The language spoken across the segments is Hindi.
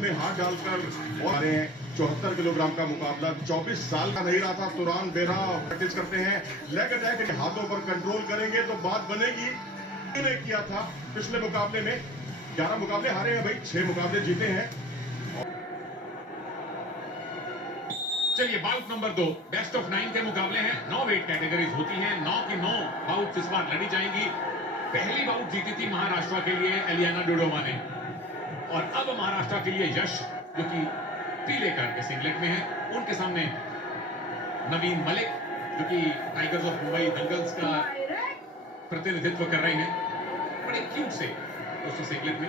में हाथ डालकर और 74 किलोग्राम का मुकाबला 24 साल का नहीं रहा था। तुरान बेरा प्रैक्टिस करते हैं, लेग अटैक हाथों पर कंट्रोल करेंगे तो बात बनेगी। ने किया था पिछले मुकाबले में, 11 मुकाबले हारे हैं भाई, 6 मुकाबले जीते हैं। चलिए बाउट नंबर 2 बेस्ट ऑफ 9 के मुकाबले हैं। 9 वेट कैटेगरीज होती हैं, 9 की 9 बाउट इस बार लड़ी जाएंगी। पहली बाउट जीती थी महाराष्ट्र के लिए एलियाना डोडोवा ने, और अब महाराष्ट्र के लिए यश जो कि पीले कार्ड के सिंगलेट में है, उनके सामने नवीन मलिक जो कि टाइगर्स ऑफ मुंबई दंगल्स का प्रतिनिधित्व कर रहे हैं, बड़े क्यूट से उस सिंगलेट में।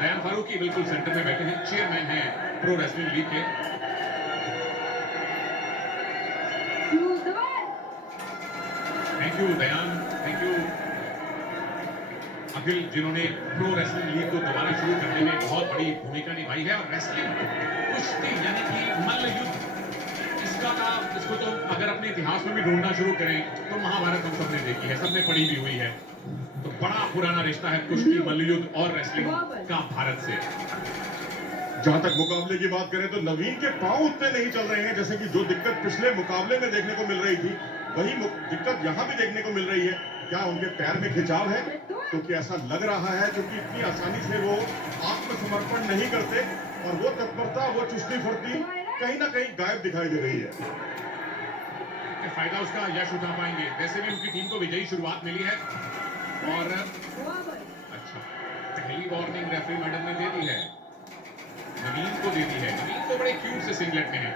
दयान फारूकी बिल्कुल सेंटर में बैठे हैं, चेयरमैन हैं प्रो रेसलिंग लीग के। Thank you Dayan, thank you Akhil, जिन्होंने प्रो रेसलिंग लीग को दोबारा शुरू करने में बहुत बड़ी भूमिका निभाई है। और रेसलिंग कुश्ती यानी कि मल्ल युद्ध, इसको तो अगर अपने इतिहास में भी ढूंढना शुरू करें तो महाभारत हम सबने देखी है, सबने पढ़ी भी हुई है। तो बड़ा पुराना रिश्ता है कुश्ती, मल्ल युद्ध और रेसलिंग का भारत से। जहां तक मुकाबले की बात करें तो नवीन के पांव उतने नहीं चल रहे हैं, जैसे कि जो दिक्कत पिछले मुकाबले में देखने को मिल रही थी वही दिक्कत यहां भी देखने को मिल रही है। क्या उनके पैर में खिंचाव है? क्योंकि ऐसा लग रहा है, क्योंकि इतनी आसानी से वो आत्मसमर्पण नहीं करते और वो तत्परता, वो चुस्ती फुर्ती कहीं ना कहीं गायब दिखाई दे रही है। फायदा उसका यश उठा पाएंगे। वैसे भी उनकी टीम को विजयी शुरुआत मिली है, और अच्छा पहली वार्निंग रेफरी मैडम ने दे दी है, नवीन को दे दी है। नवीन तो बड़े क्यूट से सिंगलेट में है,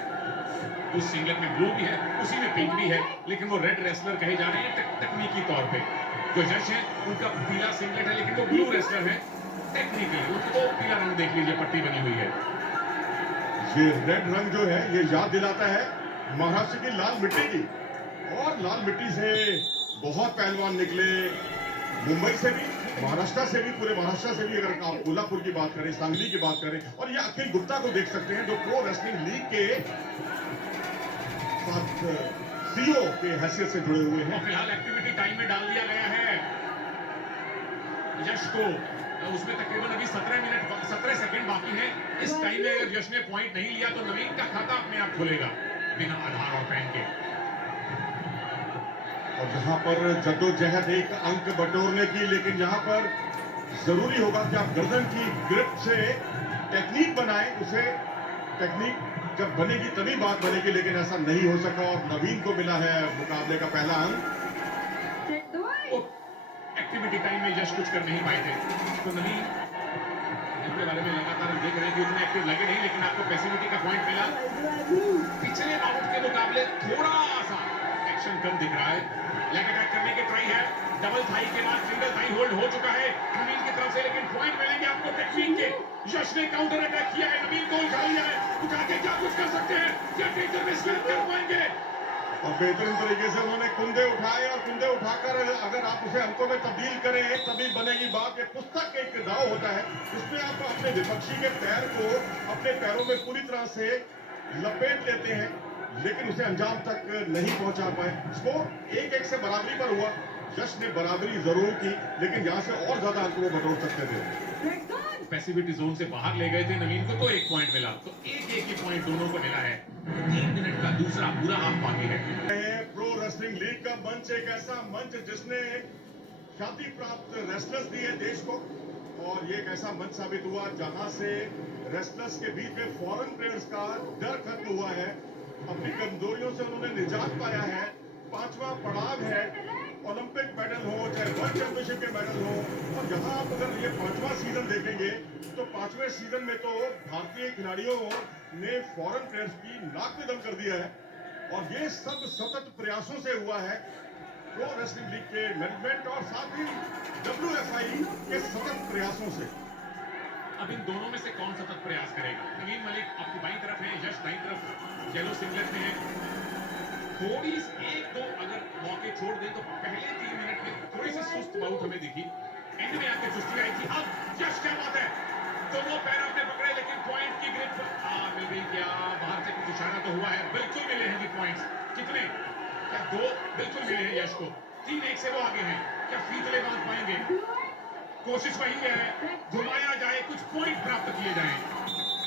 उस सिंगलेट में ब्लू भी है, उसी में पिंक भी है, लेकिन वो रेड रेसलर कहे जा रहे हैं तकनीकी तौर पे। जो यश है उनका पीला सिंगलेट है, लेकिन वो ब्लू रेसलर है टेक्निकली। उनको पीला रंग देख लीजिए, पट्टी बनी हुई है। ये रेड रंग जो है ये याद दिलाता है महाराष्ट्र की लाल मिट्टी की, और लाल मिट्टी से बहुत पहलवान निकले, मुंबई से भी, महाराष्ट्र से भी, पूरे महाराष्ट्र से भी। अगर आप कोल्हापुर की बात करें, सांगली की बात करें, और ये अखिल गुप्ता को देख सकते हैं जो प्रो रेसलिंग लीग के साथ सीईओ के हैसियत से जुड़े हुए हैं। फिलहाल एक्टिविटी टाइम में डाल दिया गया है यश को, उसमें तकरीबन अभी 17 सेकंड बाकी है। इस टाइम में अगर यश ने पॉइंट नहीं लिया तो नवीन का खाता अपने आप खुलेगा बिना आधार और पैन के। और यहाँ पर जद्दोजहद एक अंक बटोरने की, लेकिन यहाँ पर जरूरी होगा कि आप गर्दन की ग्रिप से टेक्निक बनाएं। उसे टेक्निक जब बनेगी तभी बात बनेगी, लेकिन ऐसा नहीं हो सका और नवीन को मिला है मुकाबले का पहला अंक। एक्टिविटी टाइम में यश कुछ कर नहीं पाए थे, तो नवीन इनके बारे में लगातार देख रहे हैं कि उतने एक्टिव लगे नहीं, लेकिन आपको पैसिविटी का पॉइंट मिला। पिछले राउंड के मुकाबले थोड़ा सा एक्शन कम दिख रहा है। लेग अटैक करने की ट्राई है, डबल थाई के बाद सिंगल थाई होल्ड हो चुका है नवीन की तरफ से, लेकिन पॉइंट मिलेंगे आपको टेक्निक के। यश ने काउंटर अटैक किया है, नवीन को उठा लिया है, उठा के क्या कुछ कर सकते हैं, क्या टेंशन में स्लैम कर पाएंगे। और बेहतरीन तरीके से उन्होंने कुंदे उठाए, और कुंदे उठाकर अगर आप उसे अंकों में तब्दील करें तभी बनेगी बात। ये पुस्तक के एक दाव होता है, इसमें आप अपने विपक्षी के पैर को अपने पैरों में पूरी तरह से लपेट लेते हैं, लेकिन उसे अंजाम तक नहीं पहुंचा पाए। स्कोर 1-1 से बराबरी पर हुआ। यश ने बराबरी जरूर की, लेकिन यहां से और ज्यादा अंक वो बटोर सकते थे। पैसिविटी जोन से बाहर ले गए थे नवीन को, तो 1 पॉइंट मिला, तो एक ही पॉइंट दोनों को मिला है। 3 मिनट का दूसरा पूरा हाफ बाकी है। प्रो रेसलिंग लीग का मंच एक ऐसा मंच जिसने ख्याति प्राप्त रेसलर्स दिए देश को, और ये एक ऐसा मंच साबित हुआ जहां से रेसलर्स के बीच में फॉरेन प्लेयर्स का डर खत्म हुआ है। अपनी कमजोरियों से उन्होंने निजात पाया है। 5वां पड़ाव है, ओलंपिक मेडल हो चाहे वर्ल्ड चैंपियनशिप के मेडल हो। और यहाँ आप अगर ये 5वां सीजन देखेंगे तो 5वें सीजन में तो भारतीय खिलाड़ियों ने फॉरेन प्लेयर्स की नाक में दम कर दिया है, और ये सब सतत प्रयासों से हुआ है, प्रो रेसलिंग लीग के मैनेजमेंट और साथ ही WFI के सतत प्रयासों से। अब इन दोनों में से कौन सतत प्रयास करेगा? नवीन मलिक आपकी बाईं तरफ है, यश दाईं तरफ येलो सिंगलेट में है। थोड़ी 1-2 अगर मौके छोड़ दें तो पहले 3 मिनट में थोड़ी सी सुस्त बाउट हमें दिखी, एंड में आके सुस्ती आई थी। अब यश क्या बात है, दोनों पैर आपने पकड़े, लेकिन पॉइंट की ग्रिप मिल गई क्या? बाहर से कुछ इशारा तो हुआ है, बिल्कुल मिले हैं जी पॉइंट्स। कितने? क्या 2? बिल्कुल मिले हैं यश को। 3-1 से वो आगे हैं। क्या फीतले बांध पाएंगे? कोशिश वही है, घुमाया जाए, कुछ पॉइंट प्राप्त किए जाएं।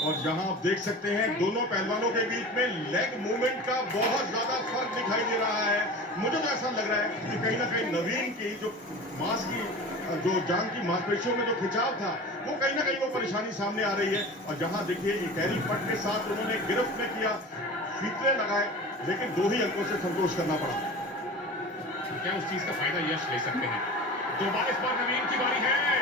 और यहाँ आप देख सकते हैं दोनों पहलवानों के बीच में लेग मूवमेंट का बहुत ज्यादा फर्क दिखाई दे रहा है। मुझे तो ऐसा लग रहा है कि कहीं ना कहीं नवीन की जो मांस की जो जांग की मांसपेशियों में जो खिंचाव था वो कहीं ना कहीं वो परेशानी सामने आ रही है। और जहां देखिए ये कैरी पट के साथ उन्होंने गिरफ्त में किया, फीतले लगाए, लेकिन 2 ही अंकों से संतोष करना पड़ा। क्या उस चीज का फायदा यश ले सकते हैं? दोबारा इस बार नवीन की बारी है,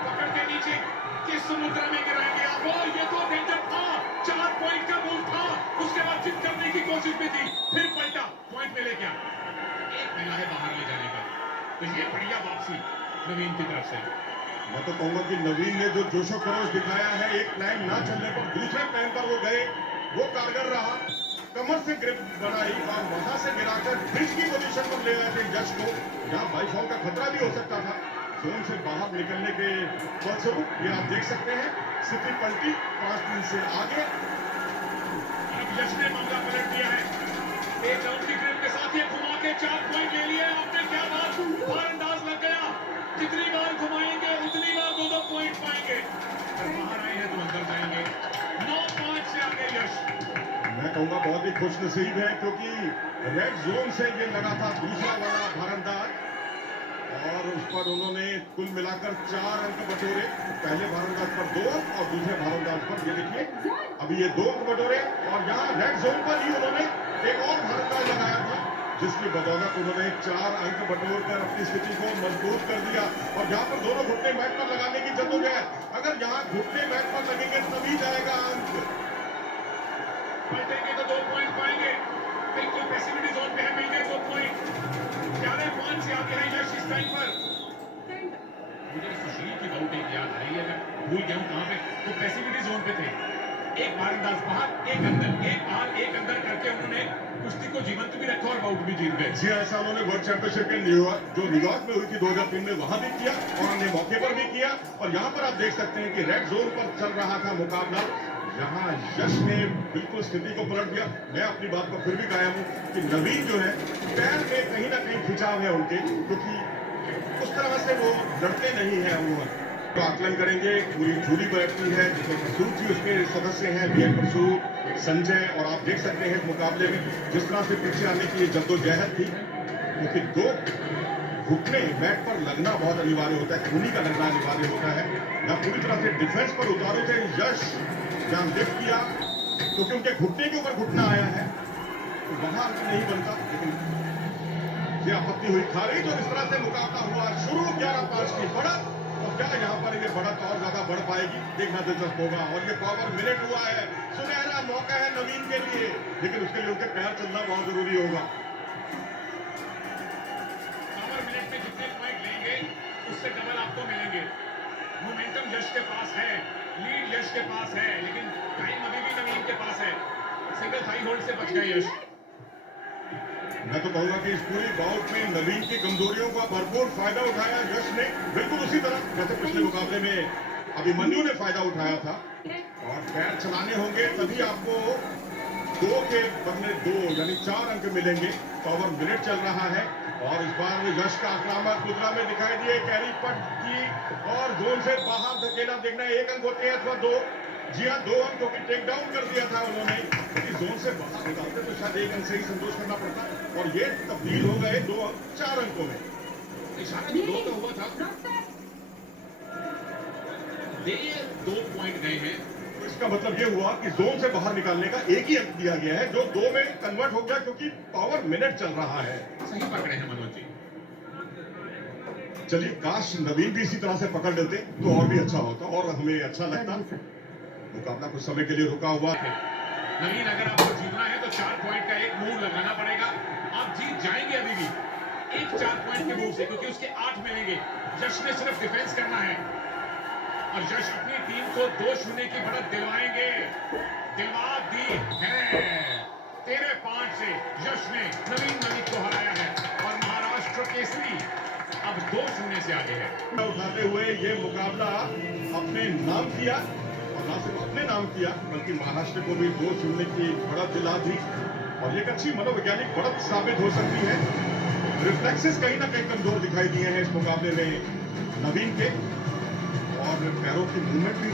पकड़ के नीचे किस मुद्रा में गिराएंगे आप? और ये तो डेंजर था, 4 पॉइंट का मूव था, उसके बाद चित करने की कोशिश भी थी, फिर पलटा, पॉइंट में ले गया, एक मिला है बाहर ले जाने का। तो ये बढ़िया वापसी नवीन की तरफ से। मैं तो कहूंगा कि नवीन ने जो जोशो खरोश दिखाया है, एक प्लान ना चलने पर दूसरे प्लान पर वो गए, वो कारगर रहा, कमर से ग्रिप बनाई और वहां से गिराकर ब्रिज की पोजीशन पर ले गए थे यश को, जहां बाई फॉल का खतरा भी हो सकता था। जोन से बाहर निकलने के फलस्वरूप ये आप देख सकते हैं, स्थिति पलटी, 5-3 से आगे। अब यश ने मामला पलट दिया है, एक राउंड की ग्रिप के साथ ये घुमा के 4 पॉइंट ले लिए। आपने क्या बात, बार अंदाज लग गया, जितनी बार घुमाएंगे उतनी बार 2-2 पॉइंट पाएंगे। अगर बाहर आए हैं तो अंदर जाएंगे। 9-5 से आगे यश। मैं कहूंगा बहुत ही खुश नसीब है, क्योंकि रेड जोन से ये लगा था दूसरा वाला भारंदाज और उस पर उन्होंने कुल मिलाकर 4 अंक बटोरे। पहले भारंदाज पर 2 अंक और दूसरे भारंदाज पर ये देखिए अभी ये 2 अंक बटोरे। और यहाँ रेड जोन पर ही उन्होंने एक और भारंदाज लगाया था, जिसकी बदौलत उन्होंने 4 अंक बटोर कर अपनी स्थिति को मजबूत कर दिया। और यहाँ पर दोनों घुटने मैट पर लगाने की जद्दोजहद, अगर यहाँ घुटने मैट पर लगेंगे तभी जाएगा अंक। पलटेंगे तो 2 पॉइंट पाएंगे, बिल्कुल पैसिविटी जोन पे है, मिल गए 2 पॉइंट। 11-5 से आगे है यश इस टाइम पर। मुझे सुशील की बाउट एक याद आ रही है, मैं भूल गया हूं कहां पे, वो पैसिविटी जोन पे थे, एक बार अंदाज बाहर, एक अंदर, एक बाहर एक अंदर करके उन्होंने कुश्ती को जीवंत भी रखा और बाउट भी जीत गए। जी ऐसा उन्होंने वर्ल्ड चैंपियनशिप के न्यूयॉर्क में हुई थी 2003 में, वहां भी किया और अन्य मौके पर भी किया। और यहाँ पर आप देख सकते हैं कि रेड जोन पर चल रहा था मुकाबला, यहाँ यश ने बिल्कुल स्थिति को पलट दिया। मैं अपनी बात पर फिर भी कायम हूँ कि नवीन जो है पैर में कहीं ना कहीं खिंचाव है उनके, क्योंकि उस तरह से वो लड़ते नहीं है। उन्होंने तो आकलन करेंगे, पूरी जूरी बैठती है जिसमें प्रसूत जी उसके सदस्य हैं, बीएन प्रसूत, संजय। और आप देख सकते हैं इस मुकाबले में जिस तरह से पीछे आने की जद्दोजहद थी, क्योंकि 2 घुटने मैट पर लगना बहुत अनिवार्य होता है, खूनी का लगना अनिवार्य होता है। या पूरी तरह से डिफेंस पर उतारे थे यश, जहां लिफ्ट किया क्योंकि उनके घुटने के ऊपर घुटना आया है, तो वहां अंक नहीं बनता। लेकिन ये आपत्ति हुई खारिज और इस तरह से मुकाबला हुआ शुरू। 11-5 की बढ़त, और क्या यहाँ पर ये बढ़त और ज्यादा बढ़ पाएगी, देखना दिलचस्प होगा। और ये पावर मिनट हुआ है, सुनहरा मौका है नवीन के लिए, लेकिन उसके लिए उनके पैर चलना बहुत जरूरी होगा। पावर मिनट में जितने पॉइंट लेंगे उससे डबल आपको मिलेंगे। मोमेंटम यश के पास है, लीड यश के पास है, लेकिन टाइम अभी भी नवीन के पास है। सिंगल थाई होल्ड से बच गए यश। मैं तो कहूंगा कि इस पूरी बाउट में नवीन की कमजोरियों का भरपूर फायदा उठाया यश ने, बिल्कुल उसी तरह जैसे पिछले मुकाबले में अभिमन्यु ने फायदा उठाया था। और पैर चलाने होंगे तभी आपको 2 के बदले 2 यानी 4 अंक मिलेंगे। पावर मिनट चल रहा है और इस बार यश का आक्रामक मुद्रा में दिखाई दिए, कैरी पट की और जोन से बाहर धकेला। देखना 1 अंक होते हैं अथवा 2। जी हाँ, 2 अंकों की टेक डाउन कर दिया था उन्होंने, क्योंकि जोन से बाहर निकालते तो शायद 1 अंक से ही संतोष करना पड़ता, और ये तब्दील हो गए 2 अंक 4 अंकों में। इशारा जो 2 का हुआ था, देर 2 पॉइंट गए हैं। तो इसका मतलब ये हुआ कि जोन से बाहर निकालने का 1 ही अंक दिया गया है, जो 2 में कन्वर्ट हो गया, क्योंकि पावर मिनट चल रहा है। सही पकड़े हैं मनोज जी। चलिए, काश नवीन भी इसी तरह से पकड़ लेते तो और भी अच्छा होता और हमें अच्छा लगता। मुकाबला कुछ समय के लिए रुका हुआ है। नवीन, अगर आपको जीतना है तो 4 पॉइंट का एक मूव लगाना पड़ेगा। आप जीत जाएंगे अभी भी एक 4 पॉइंट के मूव से, क्योंकि उसके 8 मिलेंगे। यश ने सिर्फ डिफेंस करना है और यश अपनी टीम को 2-0 की बढ़त दिलवाएंगे, दिलवा दी है। 13-5 से यश ने नवीन नवीन को हराया है और महाराष्ट्र केसरी अब 2-0 से आगे है। उठाते हुए ये मुकाबला अपने नाम किया, और ना सिर्फ अपने नाम किया बल्कि महाराष्ट्र को भी 2-0 की बढ़त दिला दी। और एक अच्छी मनोवैज्ञानिक बढ़त साबित हो सकती है। रिफ्लेक्सेस कहीं ना कहीं कमजोर दिखाई दिए हैं इस मुकाबले में नवीन के, और पैरों की मूवमेंट भी